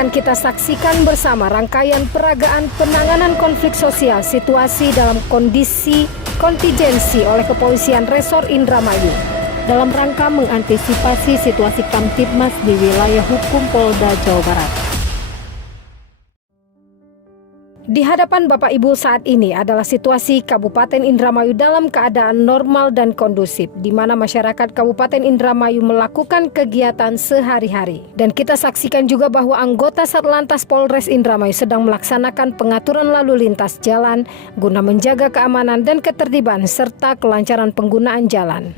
akan kita saksikan bersama rangkaian peragaan penanganan konflik sosial situasi dalam kondisi kontingensi oleh Kepolisian Resor Indramayu dalam rangka mengantisipasi situasi Kamtibmas di wilayah hukum Polda Jawa Barat. Di hadapan Bapak Ibu saat ini adalah situasi Kabupaten Indramayu dalam keadaan normal dan kondusif, di mana masyarakat Kabupaten Indramayu melakukan kegiatan sehari-hari. Dan kita saksikan juga bahwa anggota Satlantas Polres Indramayu sedang melaksanakan pengaturan lalu lintas jalan guna menjaga keamanan dan ketertiban serta kelancaran penggunaan jalan.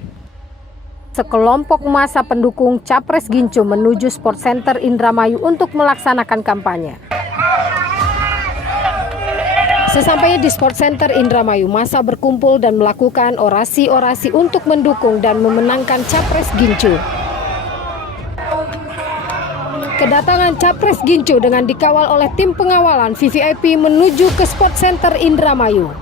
Sekelompok massa pendukung Capres Gincu menuju Sport Center Indramayu untuk melaksanakan kampanye. Sesampainya di Sport Center Indramayu, massa berkumpul dan melakukan orasi-orasi untuk mendukung dan memenangkan Capres Gincu. Kedatangan Capres Gincu dengan dikawal oleh tim pengawalan VVIP menuju ke Sport Center Indramayu.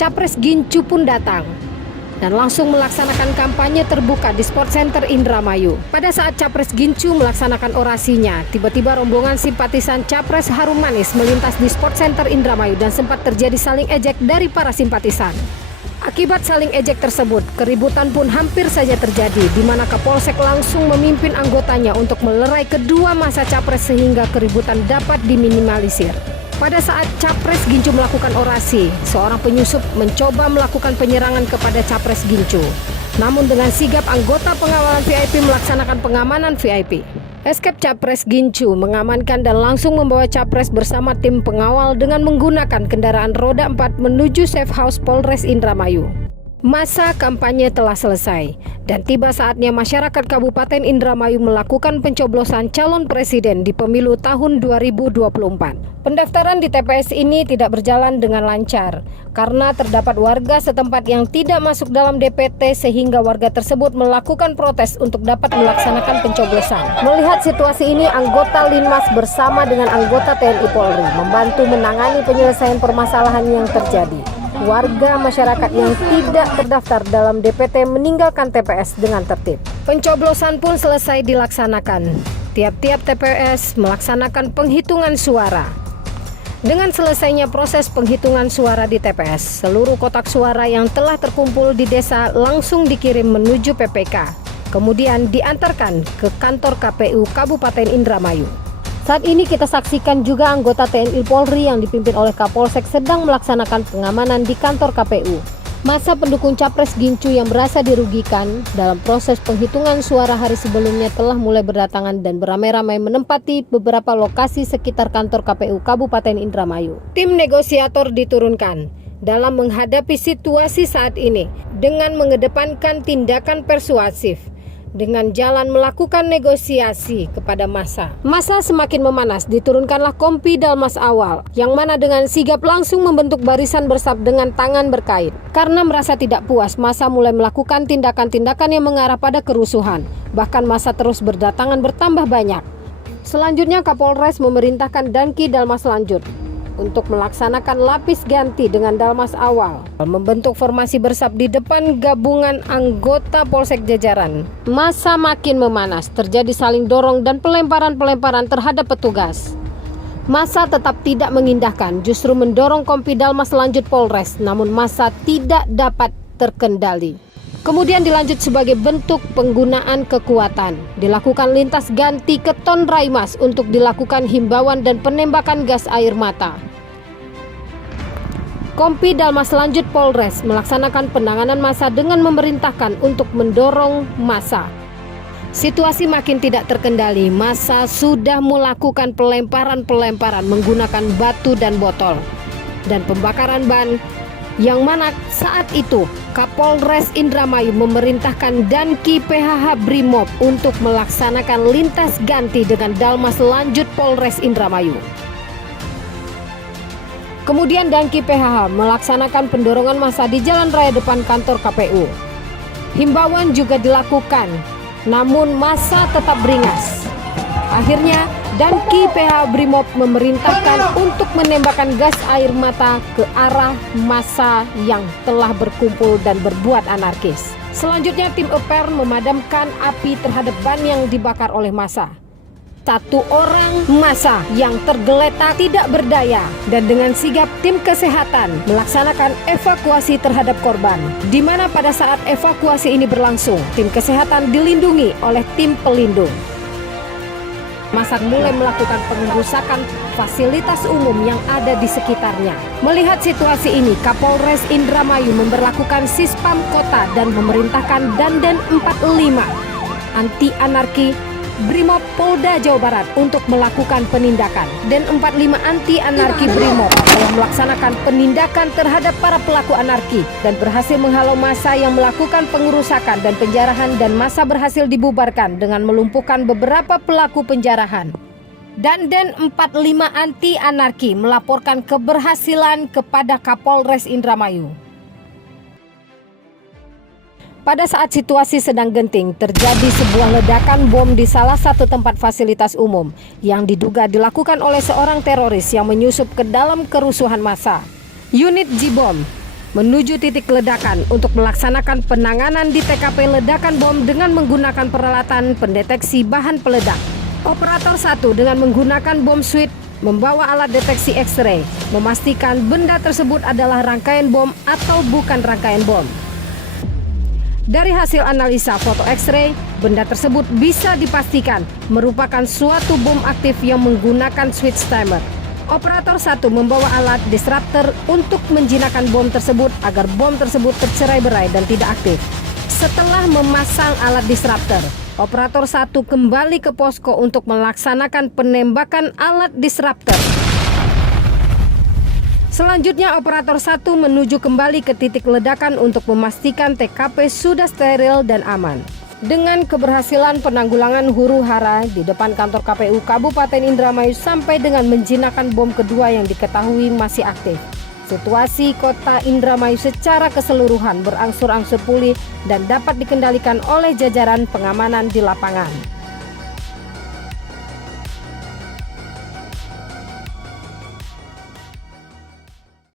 Capres Gincu pun datang dan langsung melaksanakan kampanye terbuka di Sport Center Indramayu. Pada saat Capres Gincu melaksanakan orasinya, tiba-tiba rombongan simpatisan Capres harum manis melintas di Sport Center Indramayu dan sempat terjadi saling ejek dari para simpatisan. Akibat saling ejek tersebut, keributan pun hampir saja terjadi, di mana Kapolsek langsung memimpin anggotanya untuk melerai kedua massa Capres sehingga keributan dapat diminimalisir. Pada saat Capres Gincu melakukan orasi, seorang penyusup mencoba melakukan penyerangan kepada Capres Gincu. Namun dengan sigap anggota pengawalan VIP melaksanakan pengamanan VIP. Eskap Capres Gincu mengamankan dan langsung membawa Capres bersama tim pengawal dengan menggunakan kendaraan roda 4 menuju safe house Polres Indramayu. Masa kampanye telah selesai dan tiba saatnya masyarakat Kabupaten Indramayu melakukan pencoblosan calon presiden di pemilu tahun 2024. Pendaftaran di TPS ini tidak berjalan dengan lancar karena terdapat warga setempat yang tidak masuk dalam DPT sehingga warga tersebut melakukan protes untuk dapat melaksanakan pencoblosan. Melihat situasi ini, anggota Linmas bersama dengan anggota TNI Polri membantu menangani penyelesaian permasalahan yang terjadi. Warga masyarakat yang tidak terdaftar dalam DPT meninggalkan TPS dengan tertib. Pencoblosan pun selesai dilaksanakan. Tiap-tiap TPS melaksanakan penghitungan suara. Dengan selesainya proses penghitungan suara di TPS, seluruh kotak suara yang telah terkumpul di desa langsung dikirim menuju PPK, kemudian diantarkan ke kantor KPU Kabupaten Indramayu. Saat ini kita saksikan juga anggota TNI Polri yang dipimpin oleh Kapolsek sedang melaksanakan pengamanan di kantor KPU. Massa pendukung Capres Gincu yang merasa dirugikan dalam proses penghitungan suara hari sebelumnya telah mulai berdatangan dan beramai-ramai menempati beberapa lokasi sekitar kantor KPU Kabupaten Indramayu. Tim negosiator diturunkan dalam menghadapi situasi saat ini dengan mengedepankan tindakan persuasif, dengan jalan melakukan negosiasi kepada massa. Massa semakin memanas, diturunkanlah Kompi Dalmas Awal, yang mana dengan sigap langsung membentuk barisan bersab dengan tangan berkait. Karena merasa tidak puas, massa mulai melakukan tindakan-tindakan yang mengarah pada kerusuhan. Bahkan massa terus berdatangan bertambah banyak. Selanjutnya Kapolres memerintahkan Danki Dalmas lanjut untuk melaksanakan lapis ganti dengan Dalmas Awal, membentuk formasi bersab di depan gabungan anggota Polsek jajaran. Massa makin memanas, terjadi saling dorong dan pelemparan-pelemparan terhadap petugas. Massa tetap tidak mengindahkan, justru mendorong Kompi Dalmas lanjut Polres, namun massa tidak dapat terkendali. Kemudian dilanjut sebagai bentuk penggunaan kekuatan. Dilakukan lintas ganti ke Ton Raimas untuk dilakukan himbauan dan penembakan gas air mata. Kompi Dalmas lanjut Polres melaksanakan penanganan massa dengan memerintahkan untuk mendorong massa. Situasi makin tidak terkendali. Massa sudah melakukan pelemparan-pelemparan menggunakan batu dan botol dan pembakaran ban, yang mana saat itu Kapolres Indramayu memerintahkan Danki PHH Brimob untuk melaksanakan lintas ganti dengan Dalmas lanjut Polres Indramayu. Kemudian Danki PHH melaksanakan pendorongan massa di jalan raya depan kantor KPU. Himbauan juga dilakukan, namun massa tetap beringas. Akhirnya, Danki PH Brimob memerintahkan untuk menembakkan gas air mata ke arah massa yang telah berkumpul dan berbuat anarkis. Selanjutnya, tim EPER memadamkan api terhadap ban yang dibakar oleh massa. Satu orang massa yang tergeletak tidak berdaya dan dengan sigap tim kesehatan melaksanakan evakuasi terhadap korban, di mana pada saat evakuasi ini berlangsung, tim kesehatan dilindungi oleh tim pelindung. Massa mulai melakukan pengerusakan fasilitas umum yang ada di sekitarnya. Melihat situasi ini, Kapolres Indramayu memberlakukan Sispam Kota dan memerintahkan Dandan 45 anti anarki Brimob Polda Jawa Barat untuk melakukan penindakan. Dan 45 anti anarki Brimob telah melaksanakan penindakan terhadap para pelaku anarki dan berhasil menghalau massa yang melakukan pengerusakan dan penjarahan, dan massa berhasil dibubarkan dengan melumpuhkan beberapa pelaku penjarahan. Dandan 45 anti anarki melaporkan keberhasilan kepada Kapolres Indramayu. Pada saat situasi sedang genting, terjadi sebuah ledakan bom di salah satu tempat fasilitas umum yang diduga dilakukan oleh seorang teroris yang menyusup ke dalam kerusuhan massa. Unit J-Bom menuju titik ledakan untuk melaksanakan penanganan di TKP ledakan bom dengan menggunakan peralatan pendeteksi bahan peledak. Operator 1 dengan menggunakan bom suite membawa alat deteksi X-ray, memastikan benda tersebut adalah rangkaian bom atau bukan rangkaian bom. Dari hasil analisa foto X-ray, benda tersebut bisa dipastikan merupakan suatu bom aktif yang menggunakan switch timer. Operator 1 membawa alat disruptor untuk menjinakkan bom tersebut agar bom tersebut tercerai-berai dan tidak aktif. Setelah memasang alat disruptor, Operator 1 kembali ke posko untuk melaksanakan penembakan alat disruptor. Selanjutnya, Operator 1 menuju kembali ke titik ledakan untuk memastikan TKP sudah steril dan aman. Dengan keberhasilan penanggulangan huru-hara di depan kantor KPU Kabupaten Indramayu sampai dengan menjinakkan bom kedua yang diketahui masih aktif, situasi kota Indramayu secara keseluruhan berangsur-angsur pulih dan dapat dikendalikan oleh jajaran pengamanan di lapangan.